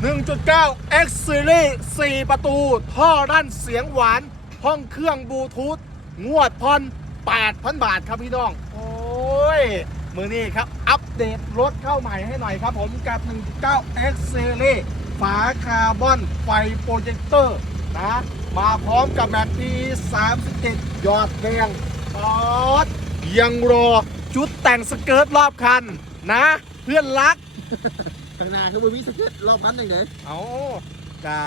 1.9 X Series 4 ประตู ท่อด้านเสียงหวาน ห้องเครื่องบลูทูธงวดพอน8,000 บาทครับพี่น้อง โอ้ย มือนี้ครับ อัปเดตรถเข้าใหม่ให้หน่อยครับผมกับ 1.9 X Series ฝาคาร์บอนไฟโปรเจคเตอร์นะ มาพร้อมกับแบตปี37ยอดแดงปอดยังรอ จุดแต่งสเกิร์ตรอบคันนะ เพื่อนรัก ข้างหน้าคือมันมีสเก็ตรอบพันหนึ่งเด้อเอากะ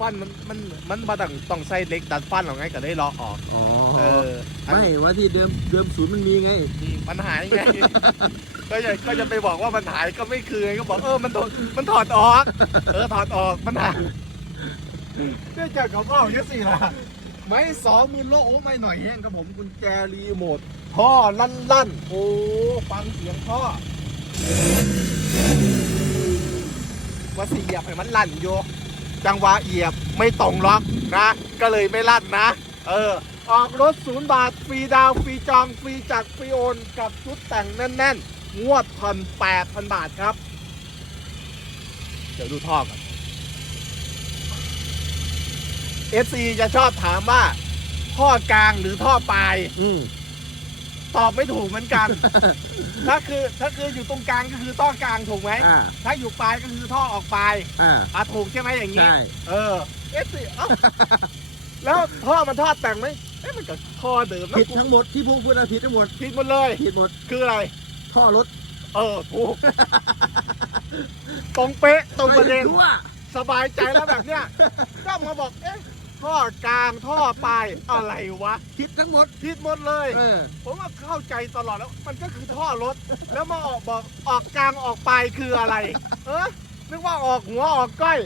ฟันมันมันมันมาต้องต้องใส่เหล็กดัดฟันหรอไงก็ได้ลอกออก อ๋อเอออันไม่ว่าที่เดิมเดิมศูนย์มันมีไง นี้มันหายไง ก็จะก็จะไปบอกว่ามันหายก็ไม่คือไงก็บอกเออมันถอดมันถอดออก เออถอดออกมันหายเนี่ยจากเขาเล่าเยอะสิล่ะไม่สองหมื่นโลโอ้ไม่หน่อยแห้งครับผมกุญแจรีโมทท่อลั่นลั่นๆโอ้ฟังเสียงท่อ ว่าเสียบให้มันลั่นอยู่จังหวะเหยียบไม่ตรงล็อกนะ ก็เลยไม่ลั่นนะ เออ ออกรถศูนย์บาท ฟรีดาว ฟรีจองฟรีจัดฟรีโอน กับชุดแต่งแน่น ๆ งวดพันแปดพันบาทครับ เดี๋ยวดูท่อก่อน FC จะชอบถามว่า ท่อกลางหรือท่อปลาย อืม ตอบไม่ถูกเหมือนกัน ถ้าคือถ้าคืออยู่ตรงกลางก็คือท่อกลางถูกไหม อ่าถ้าอยู่ปลายก็คือท่อออกปลายอ่าอะถูกใช่ไหมอย่างนี้ ใช่ เออ เอสสิเอ้าแล้วท่อมันทอดแต่งไหมเอ๊ะมันก็ท่อเดิมนะผิดทั้งหมดที่พูดพูดอะผิดทั้งหมดผิดหมดเลย ผิดหมดคืออะไร ท่อรถเออถูกตรงเป๊ะตรงประเด็น ไม่ว่าสบายใจแล้วแบบเนี้ยก็มาบอก เอ๊ะ ท่อกลางท่อปลายอะไรวะผิดทั้งหมดผิดหมดเลย เออ ผมว่าเข้าใจตลอดแล้วมันก็คือท่อรถ แล้วมาออกบอกออกกลางออกปลายคืออะไร เออนึกว่าออกหัวออกก้อย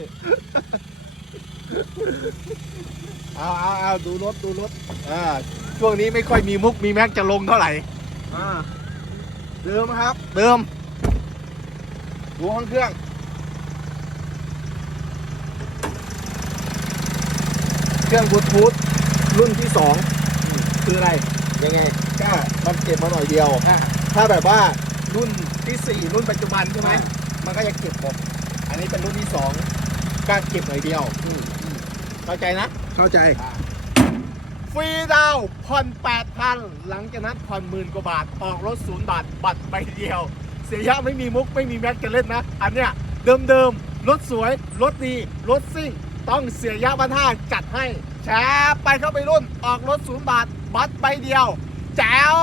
เอาเอาเอาดูรถดูรถอ่าช่วงนี้ไม่ค่อยมีมุกมีแม็กจะลงเท่าไหร่อ่าเดิมครับ เดิมดูห้องเครื่อง เค รื่องบลูทูธรุ่นที่สองคืออะไรยังไงก็มันเก็บมาหน่อยเดียวอ่าถ้าแบบว่ารุ่นที่สี่รุ่นปัจจุบันใช่ไหมอ่ามันก็จะเก็บหมดอันนี้เป็นรุ่นที่สองก็เก็บหน่อยเดียวอืมอืมเข้าใจนะ เข้าใจฟรีดาวน์ผ่อนแปดพันหลังจากนั้นผ่อนหมื่นกว่าบาท ออกรถศูนย์บาท บัตรใบเดียว เสียยะไม่มีมุกไม่มีแม็กจะเล่นนะ อันเนี้ยเดิมเดิมๆรถสวย รถดี รถซิ่ง ต้องเสียยะบันห้าจัดให้แชร์ไปเข้าไปรุ่นออกรถศูนย์บาทบัตรใบเดียวแจ๋ว